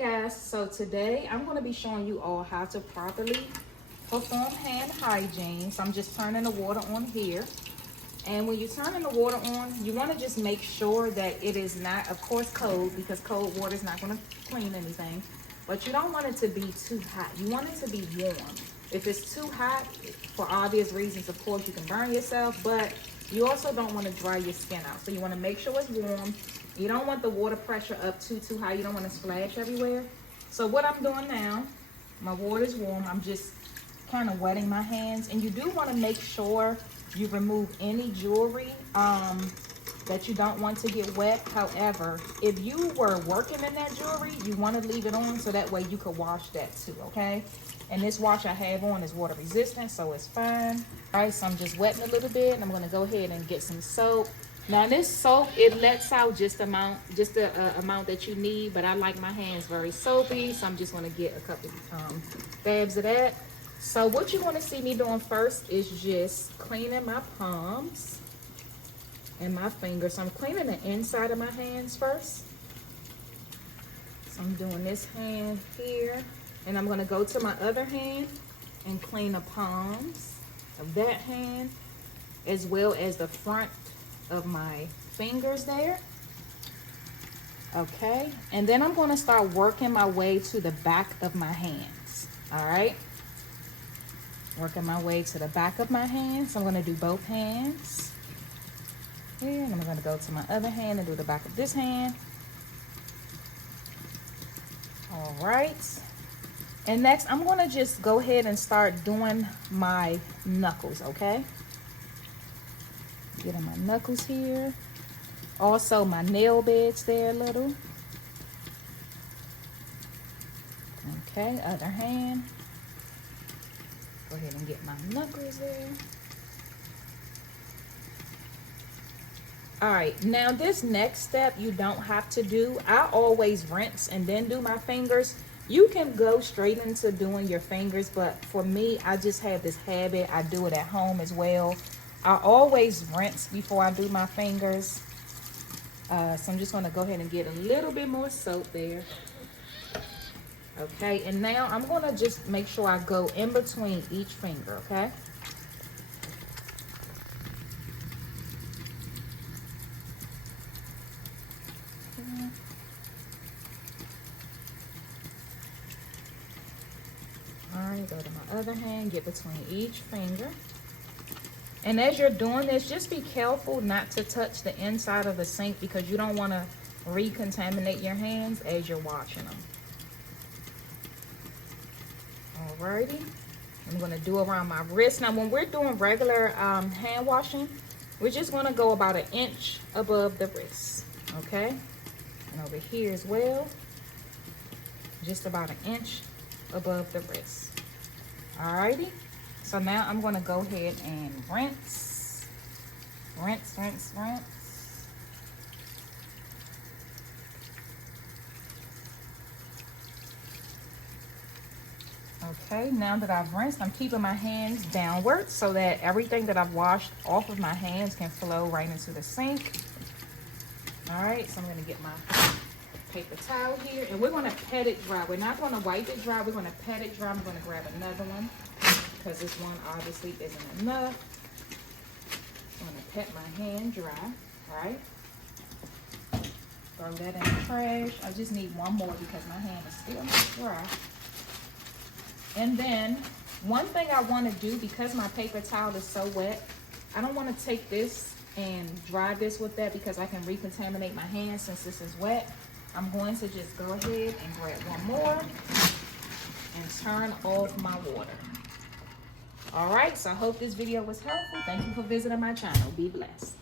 guys, so today I'm going to be showing you all how to properly perform hand hygiene. So I'm just turning the water on here, and when you're turning the water on, you want to just make sure that it is not, of course, cold, because cold water is not going to clean anything, but you don't want it to be too hot. You want it to be warm. If it's too hot, for obvious reasons, of course, you can burn yourself, but you also don't want to dry your skin out. So you want to make sure it's warm. You don't want the water pressure up too high. You don't want to splash everywhere. So what I'm doing now, my water is warm. I'm just kind of wetting my hands. And you do want to make sure you remove any jewelry that you don't want to get wet. However, if you were working in that jewelry, you want to leave it on so that way you could wash that too, okay? And this wash I have on is water resistant, so it's fine. All right, so I'm just wetting a little bit, and I'm going to go ahead and get some soap. Now this soap, it lets out just the amount that you need, but I like my hands very soapy, so I'm just going to get a couple dabs of that. So what you want to see me doing first is just cleaning my palms and my fingers. So I'm cleaning the inside of my hands first. So I'm doing this hand here, and I'm going to go to my other hand and clean the palms of that hand, as well as the front of my fingers there. Okay, and then I'm going to start working my way to the back of my hands. All right, working my way to the back of my hands. So I'm going to do both hands here, and I'm going to go to my other hand and do the back of this hand. All right, and next I'm going to just go ahead and start doing my knuckles. Okay, getting my knuckles here, also my nail beds there a little. Okay, other hand, go ahead and get my knuckles there. All right, now this next step you don't have to do. I always rinse and then do my fingers. You can go straight into doing your fingers, but for me, I just have this habit. I do it at home as well. I always rinse before I do my fingers. So I'm just going to go ahead and get a little bit more soap there. Okay, and now I'm going to just make sure I go in between each finger, okay? All right, go to my other hand, get between each finger. And as you're doing this, just be careful not to touch the inside of the sink, because you don't want to recontaminate your hands as you're washing them. Alrighty, I'm going to do around my wrist. Now, when we're doing regular hand washing, we're just going to go about 1 inch above the wrist, okay? And over here as well, just about 1 inch above the wrist. Alrighty. So now I'm going to go ahead and rinse. Okay, now that I've rinsed, I'm keeping my hands downward so that everything that I've washed off of my hands can flow right into the sink. All right, so I'm going to get my paper towel here, and we're going to pat it dry. We're not going to wipe it dry. We're going to pat it dry. I'm going to grab another one, because this one obviously isn't enough. I'm going to pat my hand dry, all right? Throw that in the trash. I just need one more because my hand is still not dry. And then one thing I want to do, because my paper towel is so wet, I don't want to take this and dry this with that, because I can recontaminate my hands since this is wet. I'm going to just go ahead and grab one more and turn off my water. All right, so I hope this video was helpful. Thank you for visiting my channel. Be blessed.